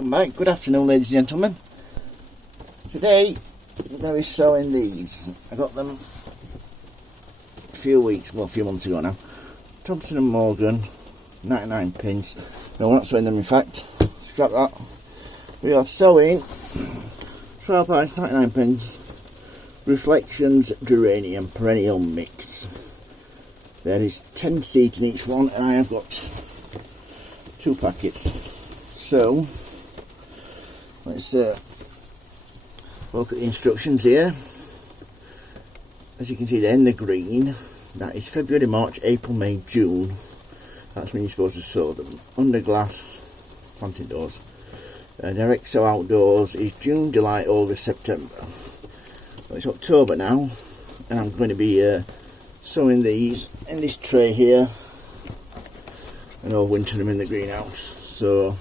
Right, good afternoon ladies and gentlemen. Today we're going to be sowing these. I got them a few months ago now. Thompson & Morgan, 99 pins. No, we're not sowing them in fact. Scrap that. We are sowing 12 pints, 99 pins, Reflections Geranium Perennial Mix. There is 10 seeds in each one and I have got 2 packets. So let's look at the instructions here. As you can see there in the green, that is February, March, April, May, June. That's when you're supposed to sow them. Under glass, plant indoors. Direct sow outdoors is June, July, August, September. Well, it's October now, and I'm going to be sowing these in this tray here and overwinter them in the greenhouse. So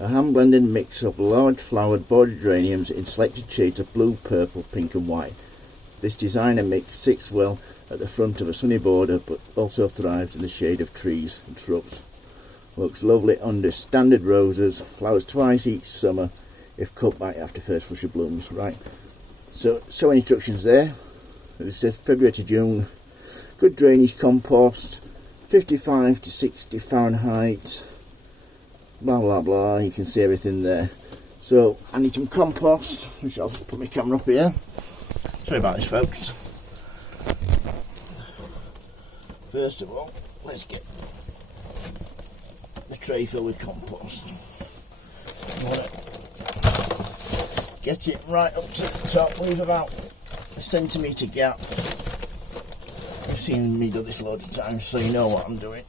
a hand-blended mix of large flowered bordered geraniums in selected shades of blue, purple, pink and white. This designer mix sits well at the front of a sunny border but also thrives in the shade of trees and shrubs. Looks lovely under standard roses, flowers twice each summer if cut back after first flush of blooms. Right, so sowing instructions there. It says February to June, good drainage compost, 55 to 60 Fahrenheit, blah blah blah, you can see everything there. So I need some compost, which I'll just put my camera up here. Sorry about this folks. First of all, let's get the tray filled with compost. I want to get it right up to the top, leave about a centimetre gap. You've seen me do this loads of times so you know what I'm doing.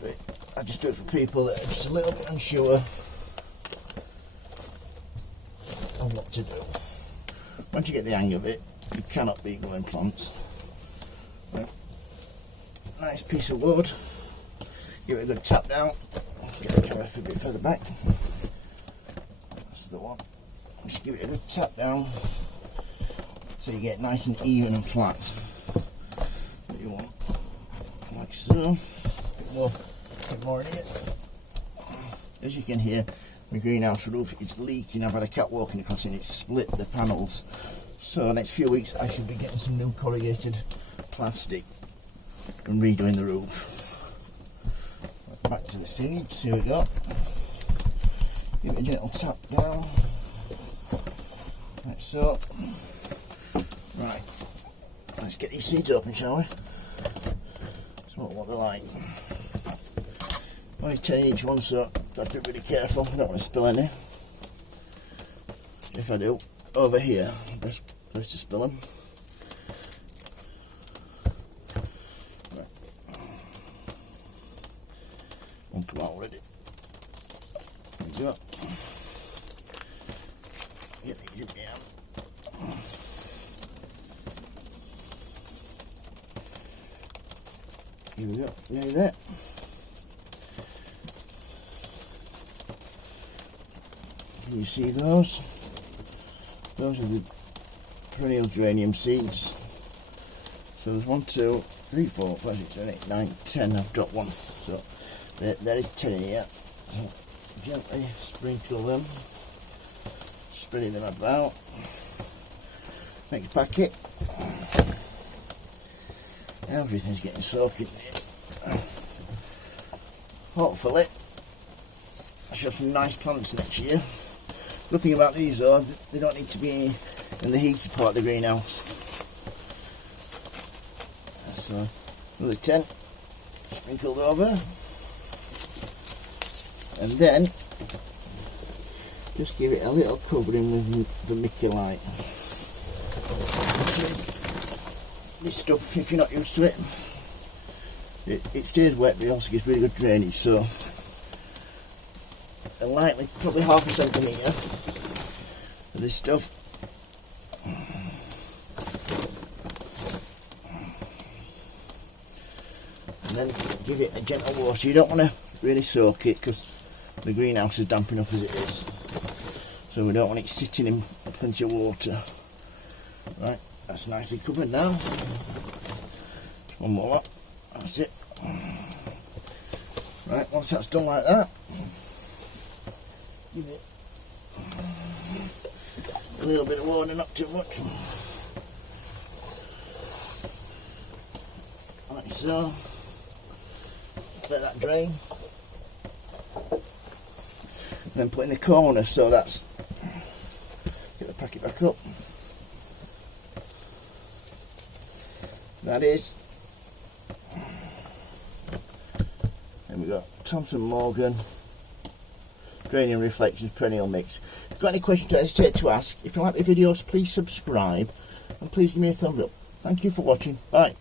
But I just do it for people that are just a little bit unsure of what to do. Once you get the hang of it, you cannot beat growing plants. Right. Nice piece of wood. Give it a good tap down. Get the camera a bit further back. That's the one. Just give it a good tap down so you get nice and even and flat. What you want, like so. A bit more in it. As you can hear, my greenhouse roof is leaking. I've had a cat walking across and it's split the panels. So the next few weeks I should be getting some new corrugated plastic and redoing the roof. Back to the seeds, here we go. Give it a gentle tap down. Like so. Right, let's get these seeds open, shall we? That's what they're like. Only 10 each one, so I've got to be really careful. I don't want to spill any. If I do, over here, best place to spill them. Right. Won't come out already. There we go. Get these in my hand. Here we go, nearly there. Can you see those? Those are the perennial geranium seeds. So there's 1, 2, 3, 4, 5, 6, 7, 8, 9, 10. I've dropped one. So there is 10 in here. So gently sprinkle them, spreading them about. Next packet. Everything's getting soaked in it. Hopefully I should have some nice plants next year. Good thing about these though, they don't need to be in the heated part of the greenhouse. So another 10 sprinkled over, and then just give it a little covering with vermiculite. This stuff, if you're not used to it, it stays wet but it also gives really good drainage. So a lightly, probably half a centimetre of this stuff. And then give it a gentle water. You don't want to really soak it because the greenhouse is damp enough as it is. So we don't want it sitting in plenty of water. Right, that's nicely covered now. One more lot. That's it. Right, once that's done like that, give it a little bit of water, not too much. Like so. Let that drain. Then put in the corner, so that's, get the packet back up. That is. Then we've got Thompson Morgan Geranium Reflections Perennial Mix. If you've got any questions, don't hesitate to ask. If you like the videos, please subscribe and please give me a thumbs up. Thank you for watching. Bye.